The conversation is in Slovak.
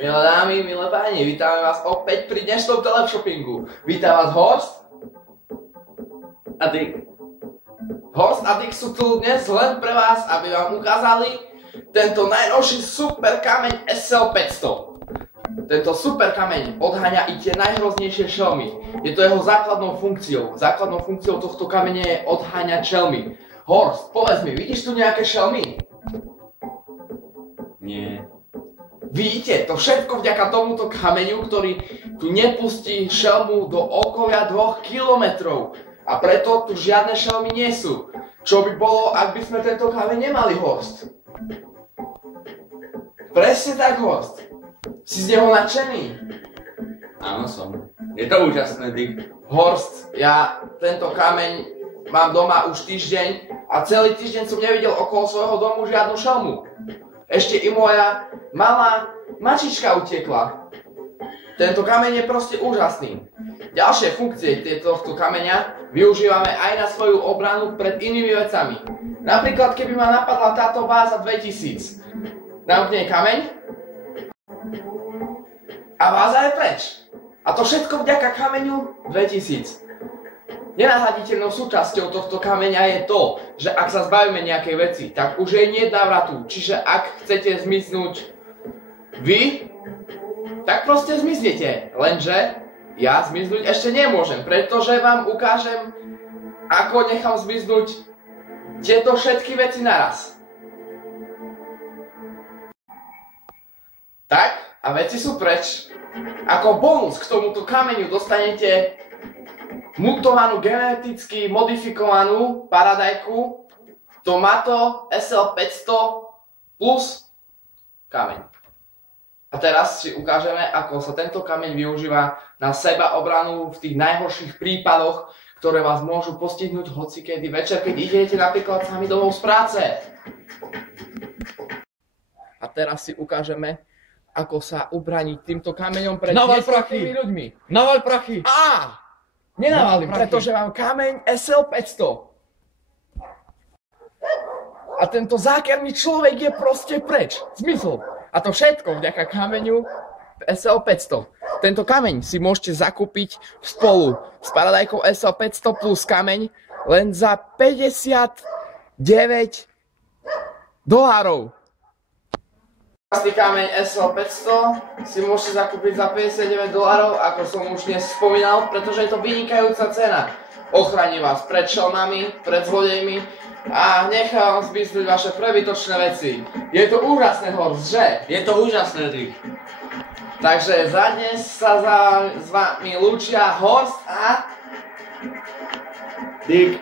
Milé dámy, milé páni, vítame vás opäť pri dnešnom teleshoppingu. Vítam vás Horst a Dick. Horst a Dick sú tu dnes len pre vás, aby vám ukázali tento najnovší super kameň SL500. Tento super kameň odháňa i tie najhroznejšie šelmy. Je to jeho základnou funkciou. Základnou funkciou tohto kameňa je odháňať šelmy. Horst, povedz mi, vidíš tu nejaké šelmy? Nie. Vidíte, to všetko vďaka tomuto kameňu, ktorý tu nepustí šelmu do okolia 2 kilometrov. A preto tu žiadne šelmy nie sú. Čo by bolo, ak by sme tento kameň nemali, Horst? Presne tak, Horst. Si z neho nadšený? Áno som. Je to úžasné, Dick. Horst, ja tento kameň mám doma už týždeň a celý týždeň som nevidel okolo svojho domu žiadnu šelmu. Ešte i moja malá mačička utekla. Tento kameň je proste úžasný. Ďalšie funkcie tohto kameňa využívame aj na svoju obranu pred inými vecami. Napríklad, keby ma napadla táto váza 2000. Dám k nej kameň a váza je preč. A to všetko vďaka kameňu 2000. Nenahraditeľnou súčasťou tohto kameňa je to, že ak sa zbavíme nejakej veci, tak už jej nie návratu. Čiže ak chcete zmiznúť vy, tak proste zmiznete. Lenže ja zmiznúť ešte nemôžem, pretože vám ukážem, ako nechám zmiznúť tieto všetky veci naraz. Tak, a veci sú preč. Ako bonus k tomuto kameňu dostanete mutovanú, geneticky modifikovanú paradajku Tomato SL500 plus kameň. A teraz si ukážeme, ako sa tento kameň využíva na sebaobranu v tých najhorších prípadoch, ktoré vás môžu postihnúť hocikedy večer, keď idete napríklad sami domov z práce. A teraz si ukážeme, ako sa ubraniť týmto kameňom pred nesprachnými ľuďmi. Naval prachy! Nenavalím, pretože mám kameň SL500. A tento zákerný človek je proste preč. Zmizol. A to všetko vďaka kameňu SL500. Tento kameň si môžete zakúpiť spolu s paradajkou SL500 plus kameň len za $59. Krásny kameň SL500 si môžete zakúpiť za $59, ako som už dnes spomínal, pretože je to vynikajúca cena. Ochráni vás pred šelmami, pred zlodejmi a nechá vám zmiznúť vaše prebytočné veci. Je to úžasné, Horst, že? Je to úžasné, Dick. Takže za dnes sa s vami lúčia Horst a Dick.